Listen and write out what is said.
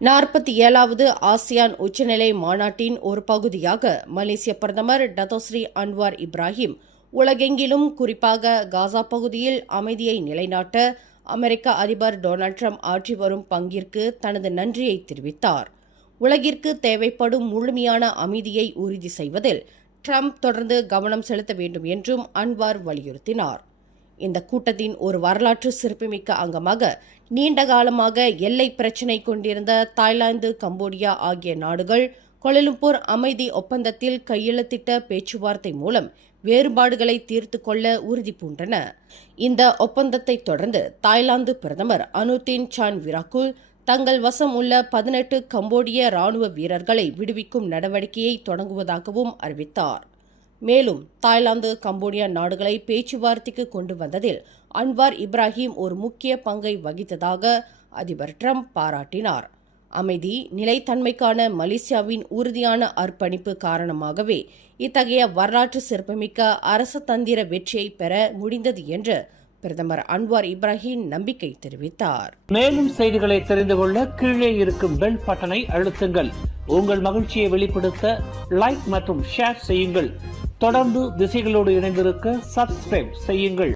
47வது ASEAN உச்சநிலை மாநாட்டின் ஒரு பகுதியாக மலேசிய பிரதமர் டத்தோஸ்ரீ அன்வார் இப்ராஹிம் உலகெங்கிலும் குறிப்பாக காசா பகுதியில் அமைதியை நிலைநாட்ட அமெரிக்க அதிபர் டொனால்ட் ட்ரம்ப் ஆற்றி வரும் பங்கிற்கு தனது நன்றியை தெரிவித்தார். உலகிற்கு தேவைப்படும் முழுமையான அமைதியை உறுதி செய்வதில் ட்ரம்ப் தொடர்ந்து கவனம் செலுத்த வேண்டும் என்றும் அன்வார் வலியுறுத்தினார். இந்த கூட்டத்தின் ஒரு வரலாற்று சிறப்புமிக்க அங்கமாக நீண்ட காலமாக எல்லை பிரச்சினை கொண்டிருந்த தாய்லாந்து, கம்போடியா ஆகிய நாடுகள் கோலாலம்பூர் அமைதி ஒப்பந்தத்தில் கையெழுத்திட்ட பேச்சுவார்த்தை மூலம் வேறுபாடுகளை தீர்த்து கொள்ள உறுதி பூண்டன. இந்த ஒப்பந்தத்தை தொடர்ந்து தாய்லாந்து பிரதமர் அனுதின் சான் விராகுல் தங்கள் வசம் உள்ள 18 கம்போடிய ராணுவ வீரர்களை விடுவிக்கும் நடவடிக்கையை தொடங்குவதாகவும் அறிவித்தார். மேலும் தாய்லாந்து, கம்போடியா நாடுகளை பேச்சுவார்த்தைக்கு கொண்டு வந்ததில் அன்வார் இப்ராஹிம் ஒரு முக்கிய பங்கை வகித்ததாக அதிபர் ட்ரம்ப் பாராட்டினார். அமைதி, நிலைத்தன்மைக்கான மலேசியாவின் உறுதியான அர்ப்பணிப்பு காரணமாகவே இத்தகைய வரலாற்று சிறப்புமிக்க அரசதந்திர வெற்றியை பெற முடிந்தது என்று பிரதமர் அன்வார் இப்ராஹிம் நம்பிக்கை தெரிவித்தார். மேலும் செய்திகளை தெரிந்து கொள்ள கீழே இருக்கும் பெல் பட்டனை அழுத்துங்கள். உங்கள் மகிழ்ச்சியை வெளிப்படுத்த லைக் மற்றும் ஷேர் செய்யுங்கள். தொடர்ந்து திசைகளோடு இணைந்திருக்க சப்ஸ்கிரைப் செய்யுங்கள்.